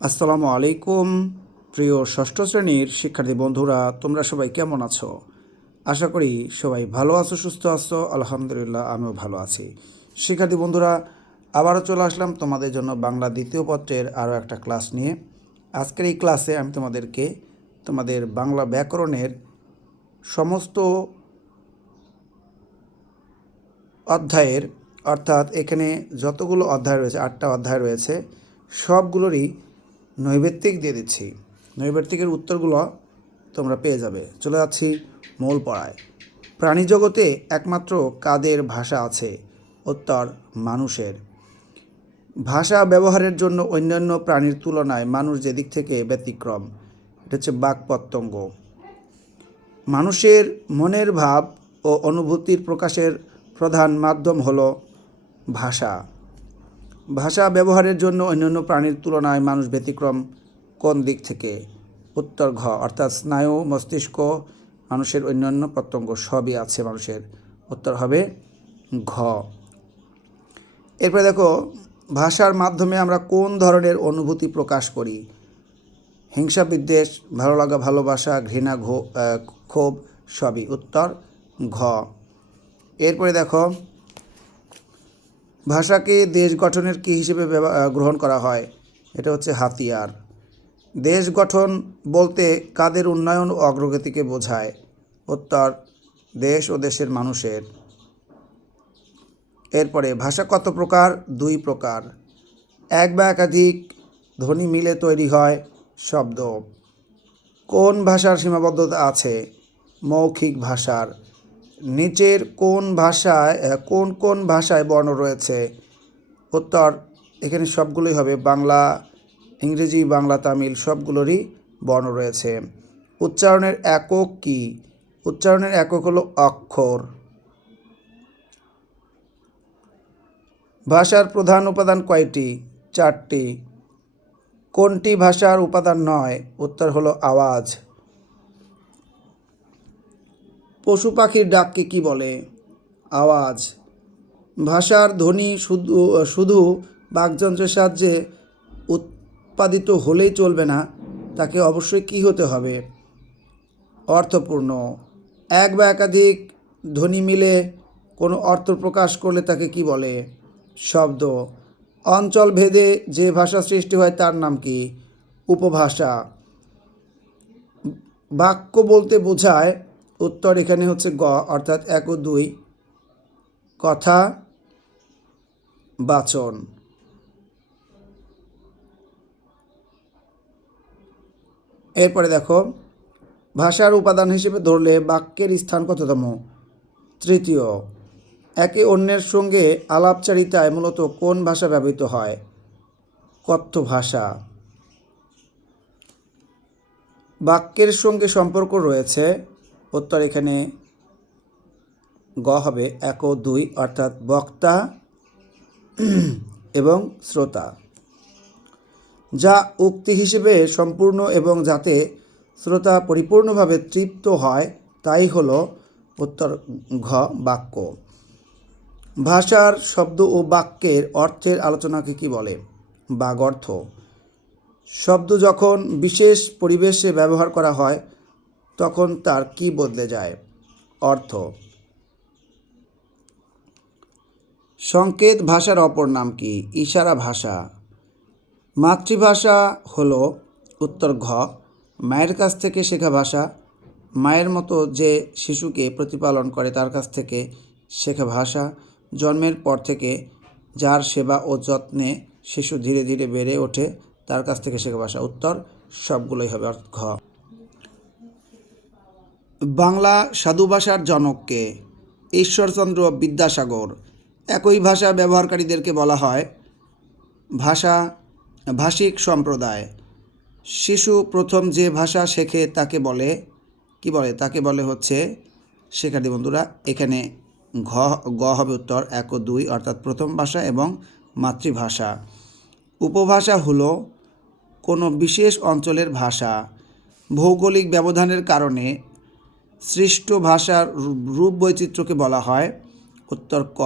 আসসালামু আলাইকুম। প্রিয় ষষ্ঠ শ্রেণীর শিক্ষার্থী বন্ধুরা, তোমরা সবাই কেমন আছো? আশা করি সবাই ভালো আছো, সুস্থ আছো। আলহামদুলিল্লাহ, আমিও ভালো আছি। শিক্ষার্থী বন্ধুরা, আবারও চলে আসলাম তোমাদের জন্য বাংলা দ্বিতীয় পত্রের আরও একটা ক্লাস নিয়ে। আজকের এই ক্লাসে আমি তোমাদেরকে তোমাদের বাংলা ব্যাকরণের সমস্ত অধ্যায়ের, অর্থাৎ এখানে যতগুলো অধ্যায় রয়েছে, 8টা অধ্যায় রয়েছে, সবগুলোরই নৈবেত্তিক দিয়ে দিচ্ছি। নৈবেত্তিকের উত্তরগুলো তোমরা পেয়ে যাবে। চলে যাচ্ছি মূল পড়ায়। প্রাণীজগতে একমাত্র কাদের ভাষা আছে? উত্তর, মানুষের। ভাষা ব্যবহারের জন্য অন্যান্য প্রাণীর তুলনায় মানুষ যেদিক থেকে ব্যতিক্রম, এটা হচ্ছে বাকপত্তঙ্গ। মানুষের মনের ভাব ও অনুভূতির প্রকাশের প্রধান মাধ্যম হলো ভাষা। ভাষা ব্যবহারের জন্য অন্যান্য প্রাণীর তুলনায় মানুষ ব্যতিক্রম কোন দিক থেকে? উত্তর, ঘ, অর্থাৎ স্নায়ু, মস্তিষ্ক, মানুষের অন্যান্য প্রত্যঙ্গ সবই আছে মানুষের। উত্তর হবে ঘ। এরপরে দেখো, ভাষার মাধ্যমে আমরা কোন ধরনের অনুভূতি প্রকাশ করি? হিংসা, বিদ্বেষ, ভালো লাগা, ভালোবাসা, ঘৃণা, ক্ষোভ সবই। উত্তর ঘ। এরপরে দেখো, ভাষাকে দেশ গঠনের কী হিসেবে গ্রহণ করা হয়? এটা হচ্ছে হাতিয়ার। দেশ গঠন বলতে কাদের উন্নয়ন ও অগ্রগতিকে বোঝায়? উত্তর, দেশ ও দেশের মানুষের। এরপরে, ভাষা কত প্রকার? 2 প্রকার। এক বা একাধিক ধ্বনি মিলে তৈরি হয় শব্দ। কোন ভাষার সীমাবদ্ধতা আছে? মৌখিক ভাষার। নিচের কোন ভাষায় বর্ণ রয়েছে? উত্তর, এখানে সবগুলোই হবে বাংলা, ইংরেজি, বাংলা, তামিল সবগুলোরই বর্ণ রয়েছে। উচ্চারণের একক কি? উচ্চারণের একক হলো অক্ষর। ভাষার প্রধান উপাদান কয়টি? 4টি। কোনটি ভাষার উপাদান নয়? উত্তর হলো আওয়াজ। পশু পাখির ডাককে কি বলে? আওয়াজ। ভাষার ধ্বনি শুধু বাকযন্ত্রের সাহায্যে উৎপাদিত হলেই চলবে না, তাকে অবশ্যই কী হতে হবে? অর্থপূর্ণ। এক বা একাধিক ধ্বনি মিলে কোনো অর্থ প্রকাশ করলে তাকে কি বলে? শব্দ। অঞ্চল ভেদে যে ভাষা সৃষ্টি হয় তার নাম কি? উপভাষা। বাক্য বলতে বোঝায়? উত্তর এখানে হচ্ছে গ, অর্থাৎ 1 ও 2, কথা, বাচন। এরপরে দেখো, ভাষার উপাদান হিসেবে ধরলে বাক্যের স্থান কততম? 3য়। একে অন্যের সঙ্গে আলাপচারিতায় মূলত কোন ভাষা ব্যবহৃত হয়? কথ্য ভাষা। বাক্যের সঙ্গে সম্পর্ক রয়েছে? উত্তর এখানে গ হবে 1 ও 2, অর্থাৎ বক্তা এবং শ্রোতা। যা উক্তি হিসেবে সম্পূর্ণ এবং যাতে শ্রোতা পরিপূর্ণভাবে তৃপ্ত হয় তাই হলো উত্তর ঘ, বাক্য। ভাষার শব্দ ও বাক্যের অর্থের আলোচনাকে কি বলে? বাগর্থ। শব্দ যখন বিশেষ পরিবেশে ব্যবহার করা হয় তখন তার কি বদলে যায়? অর্থ। সংকেত ভাষার অপর নাম কি? ইশারা ভাষা। মাতৃভাষা হলো? উত্তর ঘ, মায়ের কাছ থেকে শেখা ভাষা। মায়ের মতো যে শিশুকে প্রতিপালন করে তার কাছ থেকে শেখা ভাষা। জন্মের পর থেকে যার সেবা ও যত্নে শিশু ধীরে ধীরে বেড়ে ওঠে তার কাছ থেকে শেখা ভাষা। উত্তর সবগুলোই হবে ঘ। বাংলা সাধু ভাষার জনককে? ঈশ্বরচন্দ্র বিদ্যাসাগর। একই ভাষা ব্যবহারকারীদেরকে বলা হয় ভাষিক সম্প্রদায়। শিশু প্রথম যে ভাষা শেখে তাকে বলে কি বলে? তাকে বলে হচ্ছে, শিক্ষার্থী বন্ধুরা, এখানে গ হবে উত্তর 1 ও 2, অর্থাৎ প্রথম ভাষা এবং মাতৃভাষা। উপভাষা হলো কোনো বিশেষ অঞ্চলের ভাষা। ভৌগোলিক ব্যবধানের কারণে সৃষ্ট ভাষার রূপ বৈচিত্র্যকে বলা হয়? উত্তর ক,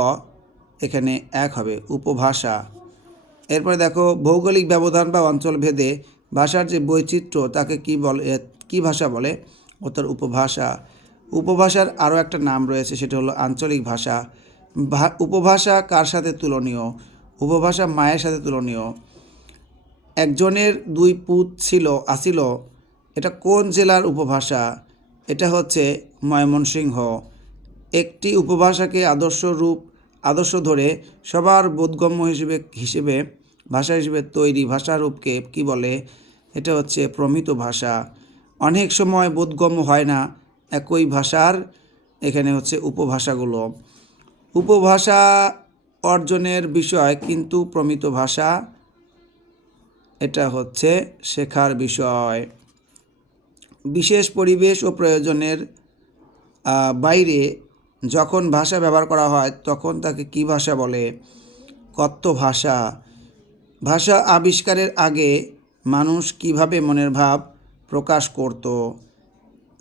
এখানে 1 হবে উপভাষা। এরপরে দেখো ভৌগোলিক ব্যবধান বা অঞ্চল ভেদে ভাষার যে বৈচিত্র্য তাকে কি বলে, কি ভাষা বলে? উত্তর উপভাষা। উপভাষার আরও একটা নাম রয়েছে, সেটা হলো আঞ্চলিক ভাষা। উপভাষা কার সাথে তুলনীয়? উপভাষা মায়ের সাথে তুলনীয়। একজনের দুই পুত আসিল, এটা কোন জেলার উপভাষা? এটা হচ্ছে ময়মনসিংহ। একটি উপভাষাকে আদর্শ ধরে সবার বোধগম্য হিসেবে ভাষা হিসেবে তৈরি ভাষারূপকে কি বলে? এটা হচ্ছে প্রমিত ভাষা। অনেক সময় বোধগম্য হয় না একই ভাষার, এখানে হচ্ছে উপভাষাগুলো। উপভাষা অর্জনের বিষয়, কিন্তু প্রমিত ভাষা এটা হচ্ছে শেখার বিষয়। বিশেষ পরিবেশ ও প্রয়োজনের বাইরে যখন ভাষা ব্যবহার করা হয় তখন তাকে কী ভাষা বলে? কথ্য ভাষা। ভাষা আবিষ্কারের আগে মানুষ কিভাবে মনের ভাব প্রকাশ করত?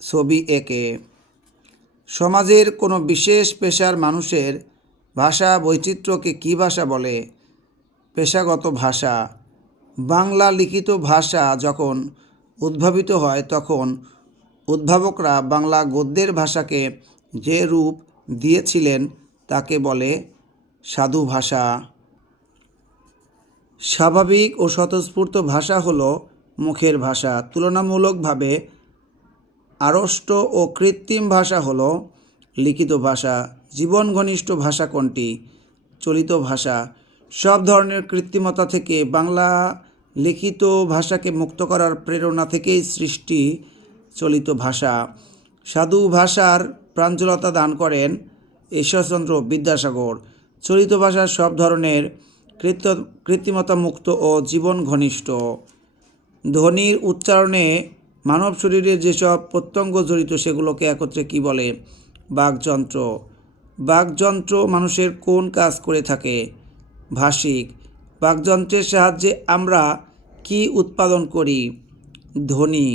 ছবি এঁকে। সমাজের কোনো বিশেষ পেশার মানুষের ভাষা বৈচিত্র্যকে কী ভাষা বলে? পেশাগত ভাষা। বাংলা লিখিত ভাষা যখন উদ্ভাবিত হয় তখন উদ্ভাবকরা বাংলা গদ্যের ভাষাকে যে রূপ দিয়েছিলেন তাকে বলে সাধু ভাষা। স্বাভাবিক ও স্বতঃস্ফূর্ত ভাষা হলো মুখের ভাষা। তুলনামূলকভাবে আড়ষ্ট ও কৃত্রিম ভাষা হলো লিখিত ভাষা। জীবন ঘনিষ্ঠ ভাষা কোনটি? চলিত ভাষা। সব ধরনের কৃত্রিমতা থেকে বাংলা লিখিত ভাষাকে মুক্ত করার প্রেরণা থেকেই সৃষ্টি চলিত ভাষা। সাধু ভাষার প্রাঞ্জলতা দান করেন ঈশ্বরচন্দ্র বিদ্যাসাগর। চলিত ভাষা সব ধরনের কৃত্রিমতা মুক্ত ও জীবন ঘনিষ্ঠ। ধ্বনির উচ্চারণে মানব শরীরের যেসব প্রত্যঙ্গ জড়িত সেগুলোকে একত্রে কি বলে? বাকযন্ত্র। বাকযন্ত্র মানুষের কোন কাজ করে থাকে? ভাষিক। বাকযন্ত্রের সাহায্যে আমরা কি উৎপাদন করি? ধ্বনি।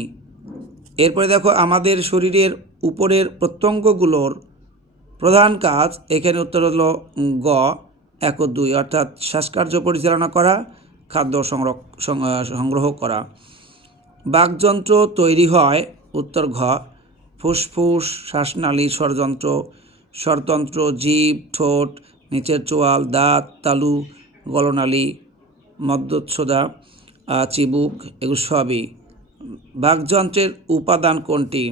এরপরে দেখো আমাদের শরীরের উপরের প্রত্যঙ্গগুলোর প্রধান কাজ, এখানে উত্তর হলো গ 1 ও 2, অর্থাৎ শ্বাসকার্য পরিচালনা করা, খাদ্য সংগ্রহ করা। বাকযন্ত্র তৈরি হয়, উত্তর ঘ ফুসফুস, শ্বাসনালী, স্বরতন্ত্র, জিভ, ঠোঁট, নিচের চোয়াল, দাঁত, তালু, গলনালী, মধ্যচ্ছদা, চিবুক, এগুলো সবই। বাকযন্ত্রের উপাদান কোনটি?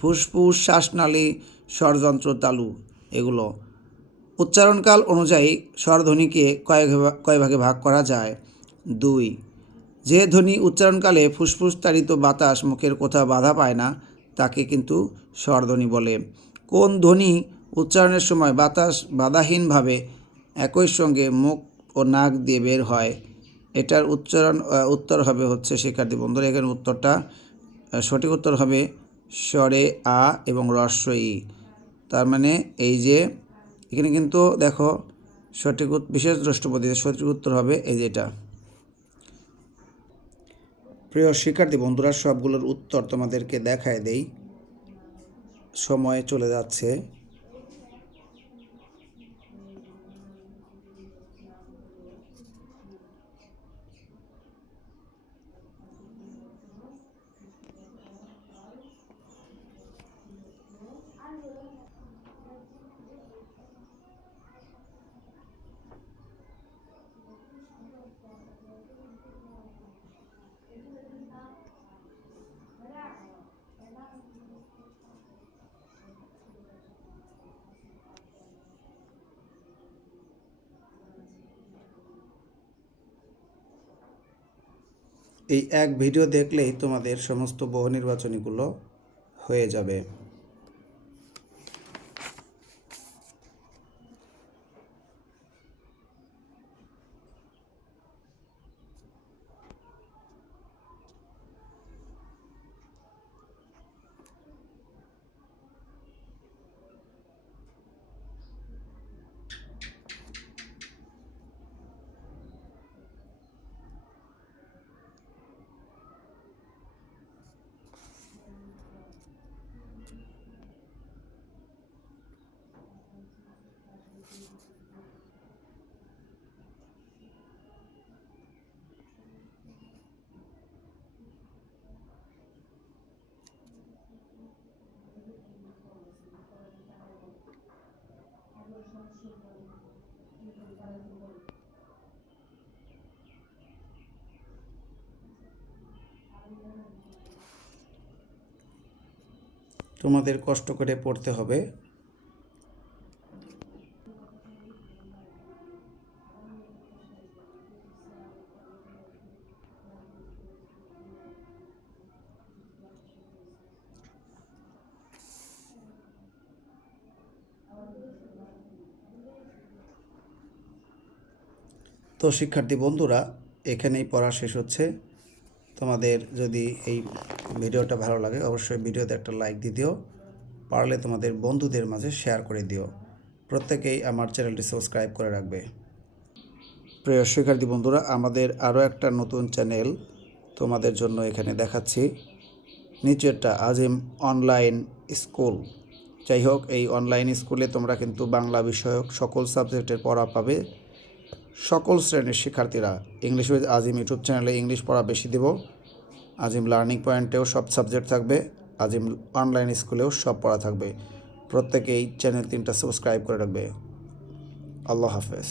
ফুসফুস, শ্বাসনালী, স্বরযন্ত্র, তালু, এগুলো। উচ্চারণকাল অনুযায়ী স্বরধ্বনিকে কয় ভাগে ভাগ করা যায়? 2। যে ধ্বনি উচ্চারণকালে ফুসফুস তাড়িত বাতাস মুখের কোথাও বাধা পায় না তাকে কিন্তু স্বরধ্বনি বলে। কোন ধ্বনি উচ্চারণের সময় বাতাস বাধাহীনভাবে একই সঙ্গে মুখ ও নাক দিয়ে বের হয়? এটার উত্তর হবে হচ্ছে শিক্ষার্থী বন্ধুরা, এখানে উত্তরটা সঠিক উত্তর হবে স্বরে আ এবং হ্রস্ব ই। তার মানে এই যে এখানে কিন্তু দেখো বিশেষ দ্রষ্টপদীতে সঠিক উত্তর হবে এই যেটা। প্রিয় শিক্ষার্থী বন্ধুরা, সবগুলোর উত্তর তোমাদেরকে দেখায় দেই, সময় চলে যাচ্ছে। এই এক ভিডিও দেখলেই তোমাদের সমস্ত বহু নির্বাচনীগুলো হয়ে যাবে। তোমাদের কষ্ট করে পড়তে হবে। তো শিক্ষার্থী বন্ধুরা, এখানেই পড়া শেষ হচ্ছে। তোমাদের যদি এই ভিডিওটা ভালো লাগে অবশ্যই ভিডিওতে একটা লাইক দিয়ে দিও, পারলে তোমাদের বন্ধুদের মাঝে শেয়ার করে দিও। প্রত্যেকেই আমার চ্যানেলটি সাবস্ক্রাইব করে রাখবে। প্রিয় শিক্ষার্থী বন্ধুরা, আমাদের আরও একটা নতুন চ্যানেল তোমাদের জন্য এখানে দেখাচ্ছি। নিচেরটা আজিম অনলাইন স্কুল। যাই হোক, এই অনলাইন স্কুলে তোমরা কিন্তু বাংলা বিষয়ক সকল সাবজেক্টের পড়া পাবে। সকল শ্রেণীর শিক্ষার্থীরা ইংলিশ উইথ আজিম ইউটিউব চ্যানেলে ইংলিশ পড়া বেশি দেব। আজিম লার্নিং পয়েন্টেও সব সাবজেক্ট থাকবে, আজিম অনলাইন স্কুলেও সব পড়া থাকবে। প্রত্যেকেই চ্যানেল 3টা সাবস্ক্রাইব করে রাখবে। আল্লাহ হাফেজ।